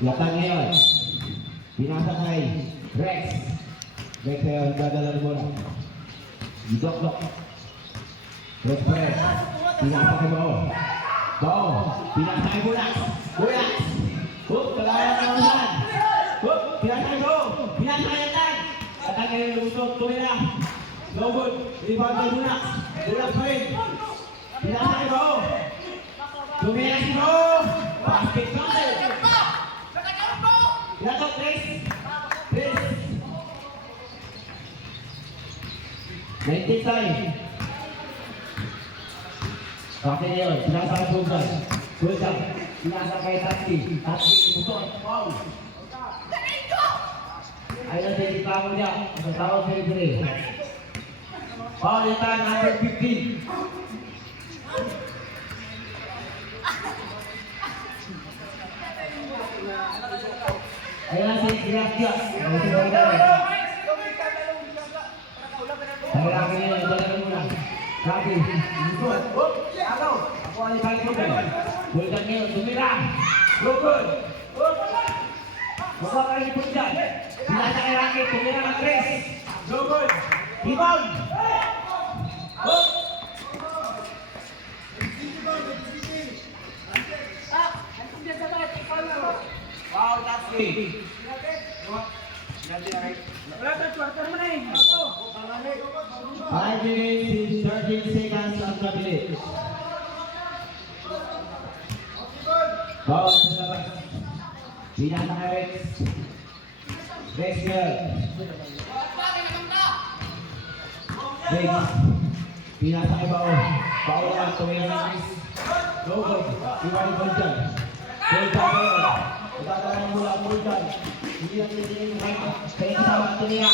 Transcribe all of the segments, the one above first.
Yatan ngayon. Pinasa kay Rex. Rex ngayon, dadala ng bola. Didok-dok. Rex Perez. Pinasa kay Bao. Bao. Pinasa kay Bulas. Bulas. Hup, kalayan ng ulan. Hup, pinasa kay Bao. Pinasa kay Yatan. Yatan ngayon, lusot. Tumira. No good. Rebound kay Bulas. Bulas pa rin. Pinasa kay Bao. Tumira si Bao. Basket counter. Ilatok, Chris. Chris. 19 time. Bakit yun? Sinasa kay Sultan. Sultan. Sinasa kay Tatki. Tatki, puson. Wow. Ayun, hindi pa mo niya. Ang tawag sa libre. Foul Yatan, number 15. Ayan si Gracia. Kailangan niya yung dalawa muna. Grabe. Ako ang isang Sultan. Sultan ngayon, tumira. Good. Baka kayo ni Sultan. Pinasa kay Rocky, tumira ng Chris. Good. Rebound. Wow, that's me. 5 minutes, 13 seconds ang kabili. Bawal sa labas. Pinasa kay Rex. Rex girl. Rex. Pinasa kay Bao. Bao naman, tumira ng Chris. No good. Iwani po dyan. Sultan ngayon. Matatawa ng mula po dyan. Hindi lang yung kaya kasama ang tumira.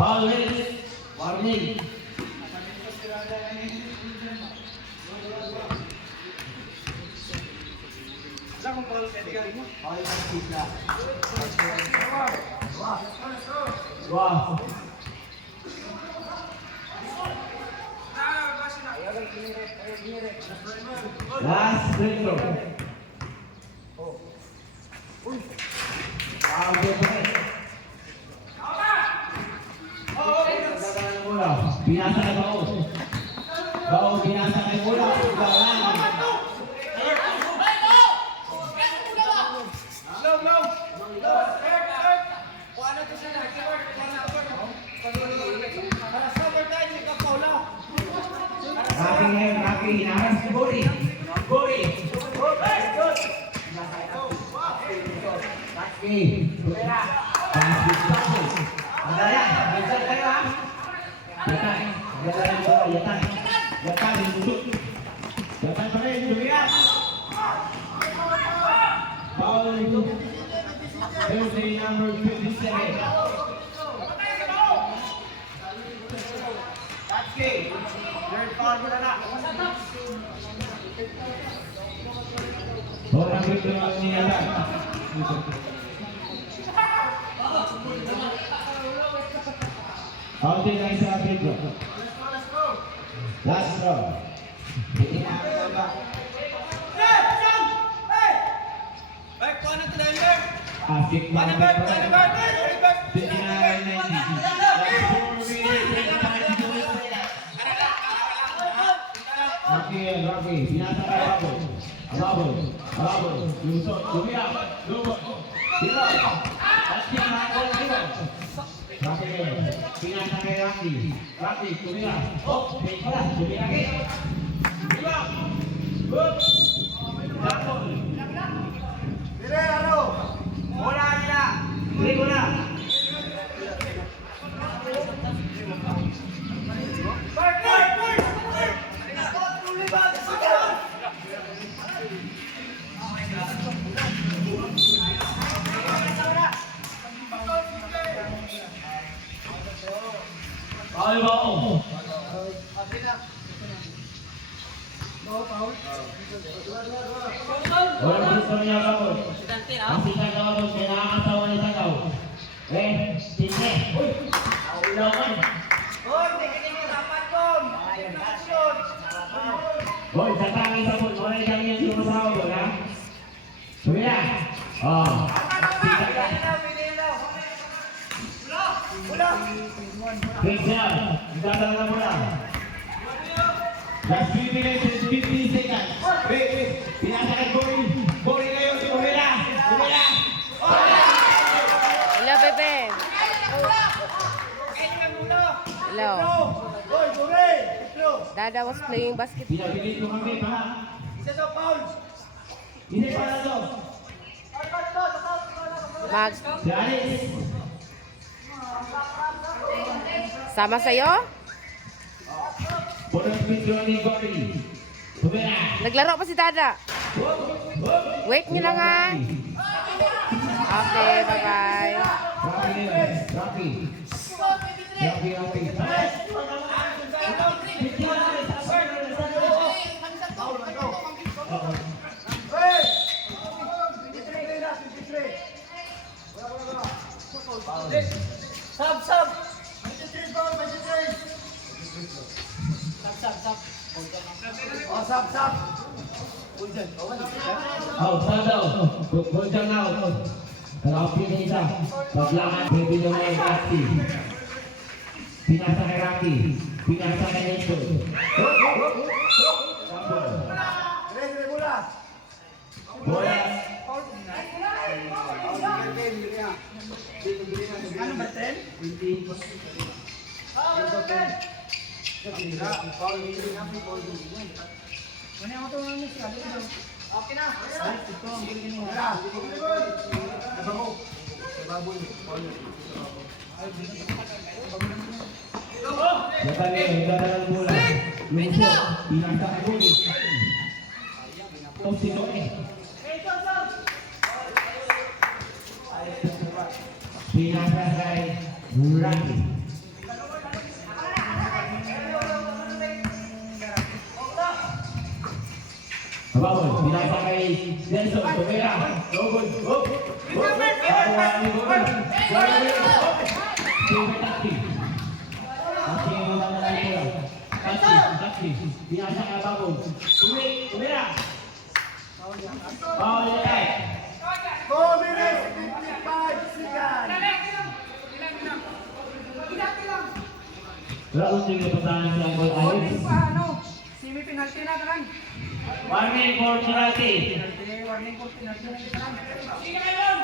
Foul rate. Warning. Saan kung foul pwede ka rin mo? Foul ng sisla. Wow. Last free throw. Foul rate. Binasa kay Bao. Bao binasa kay Mula. Galang. Rocky ngayon, Rocky. Hinaras si Bori. Bori. Rocky. Tumira. Ang daya. Bisan kayo ha. Yatan. Yatan ang bola. Yatan. Yatan yung busuk. Yatan pa rin. Tumira. Foul itu. Jersey number 57. Tatki. Third foul mo na na. Orang bergerak ni Yatan. Counting na isa free throw. Last throw. Itinakay na ba? Baik, kung ano ito na yun, Bert? Asik Paano, banget. Bert? Paano, Bert? Itinakay na Rocky. Binasa kay Ababol. Lusot. Lumiyak. Lumot. Dito. Tatki ang makakol dito. Rocky ngayon. Pinasa kay Rocky. Rocky, tumira. Oh, may pala. Tumira kayo. Diba? Good. Dakol. Dire, ano? Wala nila. Hindi ko na. Ay, Bao. Walang gusto niya ako. Kasi siya ako, kaya nakakasawa niya sa tao. Tinte. Uy! Uulaman. Hoy! Oh. Christian, dadala na muna. Last 3 minutes and 15 seconds. Wait. Pinasa kay Boy. Boy ngayon. Umila. Hello, Bebe. Hello. Dada was playing basketball. Pinabilit mo kami pa. Hindi pa na to. Max, Si Alex. sama sa'yo? Bonus video ni Gory. Umila. Naglaro pa si Dada. Wait nyo lang ha. Okay, bye-bye. Rocky. Sub. Oh, sub. Out, stand out. Go down out. Rocky na isa. Paglakad, baby na may Rocky. Pinasa kay Rocky. Pinasa kay Nelson. Bola. Ano ba, 10? Okay na. Natali, dadala ng bola. Lumusot. Pinasa kay Boy. Si Noe. Pinasa kay Rocky. Abang, pinasa kay Nelson. Tumira. Lobon. Hop. Pakuha ni Boy. Taki. Taki ang mga nalala. Taki. Pinasa kay Abang. Tumira. Paul Yatay. 4 minutes, 55 seconds. Wala kong sige patahan sa Angkol Alex. Semi-penalty na kan. Warning for penalty. Warning for penalty na kan.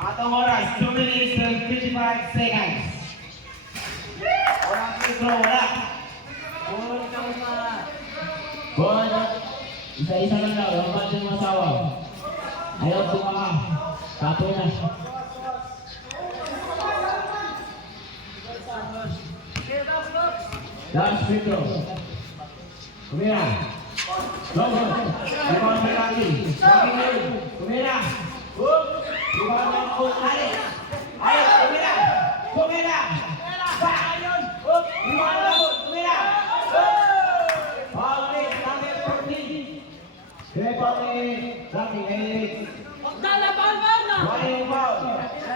Atong oras, 2 minutes and 55 seconds. Wala free throw, wala. Ball. Isa-isa lang daw, yung band yung masawa. Ayaw tumaka. Tapo na. Last free throw. Kumira. Logo. Rebound kay Rocky. Rocky ngayon. Kumira. Hook. Rebound ng out. Alex. Kumira. Ayun. Hook. Rebound ng out. Kumira. Foul rate. Number 14. Rebound ni Rocky. Wala yung foul.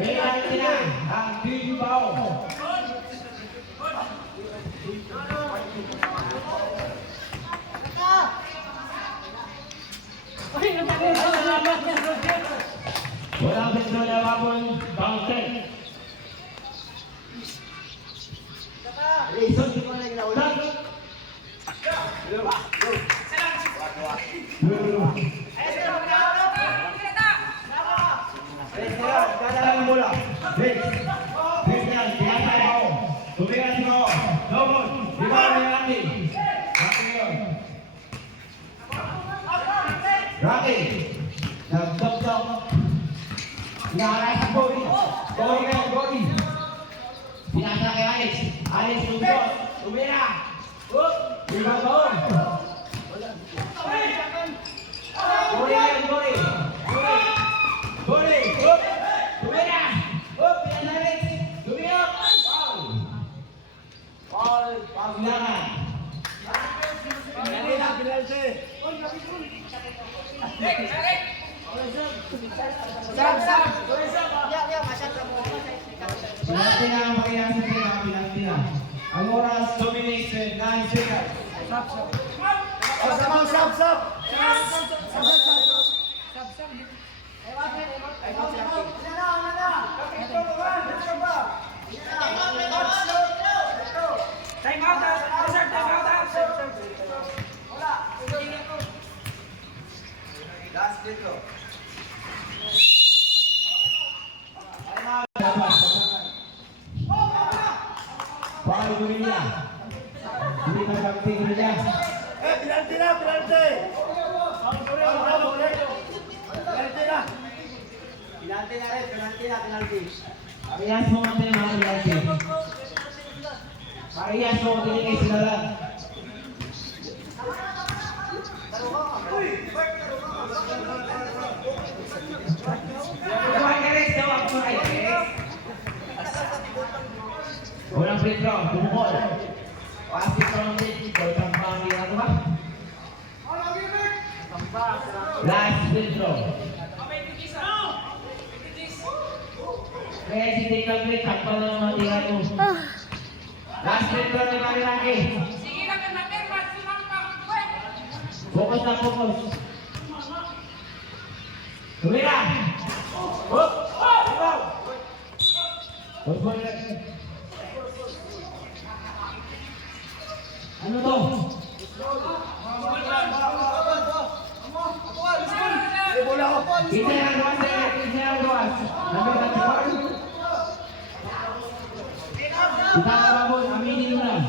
Penalty na. Ang team foul. Walang pintro na babon, bouncer. Reason, di ko na ginaulan. Dadala ng bola. Christian, pinasa kay Bao. Tumira si Bao. Lobon, di ba niya Rocky? Rocky yun. Rocky. Nag-dog-dog. Naharay sa Boy. Boy ngayon, Boy. Pinasa kay Alex. Alex, lumbot. Tumira. Hook. Rebound doon. Boy ngayon, Boy. Boy. Hook. Tumira. Hook. Pinasa Alex. Tumira. Foul. Foul. Paglangan. Pinanti na ang pakiyasa sila, pinanti na. Ang oras, 2 minutes and 9 seconds. Sub. Time out, sir. Time out, sir. Wala. Last dito. Paul Gurilla. Hindi magkampi Gurilla. Penalty na, penalty. Penalty na rin, penalty. Parehas mo ang mga penalty. Parehas mo ang tinigay sila lang. Unang free throw, tumukol. Pasok sa mga free throw, tampang ginagawa. Last free throw. Kaya si Tingnan Green, tampang lang mga ginagawa. Last free throw ni Marilaki. Fokus na fokus. Tumira! Football na. Ano to? Isa yang luas, isa yang luas. Number 34. Kita kababon, aminin mo lang.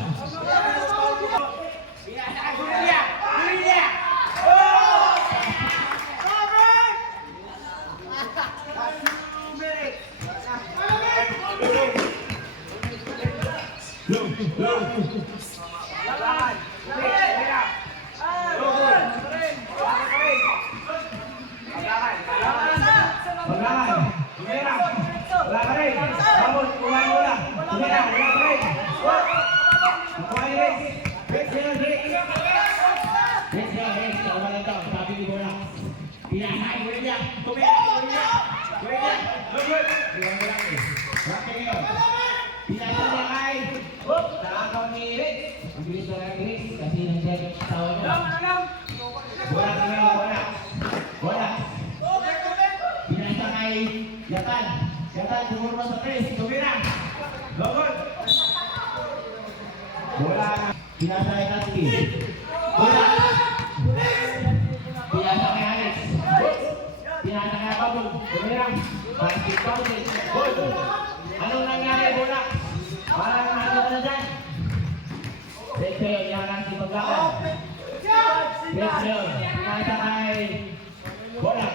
Paglaban, tumira. Wala ka rin. Babon, kumain mo lang. Tumira, wala ka rin. Kumain rin. Break sila, break. Break sila, break. Wala daw, sabi ni Bola. Pinakain mo rin niya. Tumira, tumira. Tumira. Good. Iwan mo lang eh. Rocky ngayon. Pinasa niya kay. Nakakaw ni Rick. Ang bilis na lang ni Rick. Kasi nandiyan yung tawa niya. Bola ka ngayon, Bola. Bola. Pinasa kay Yatan. Yatan, tumurma sa tres. Tumira. Logod. Bola. Pinasa kay Katki. Bola. Pinasa kay Alex. Pinasa kay Babon. Tumira. Basket fountain. Gol. Anong nangyari, Bola? Parang ano ka na dyan? Next yun, yan ang sipaglakan. Next yun, pinasa kay Bola.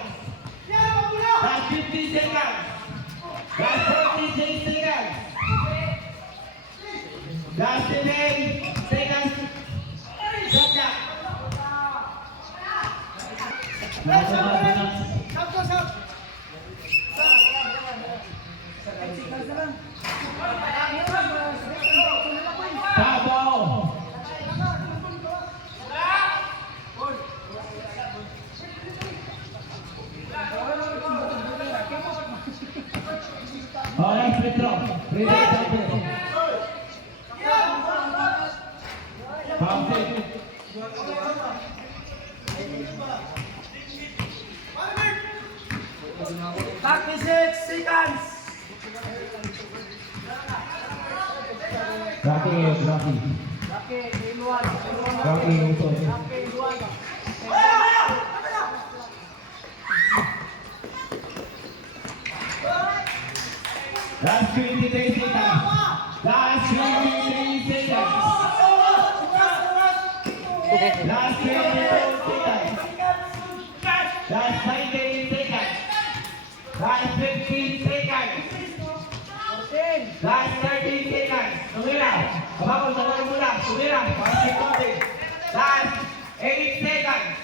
Last 15 seconds. Last 46 seconds. Last 10 seconds. Shot clock. Last 1 minute. Tabaw. Alright, Petro. Ready, Petro. Fountain. 36 seconds. Rocky. Rocky, iluwag. Rocky, usod. Rocky, iluwag. Last 23 seconds. Last 23 seconds. Last 22 seconds. Last 19 seconds. Last 15 seconds. 14. Last 13 seconds. Tumira. Abang, sa mo lang. Tumira. Last 8 seconds.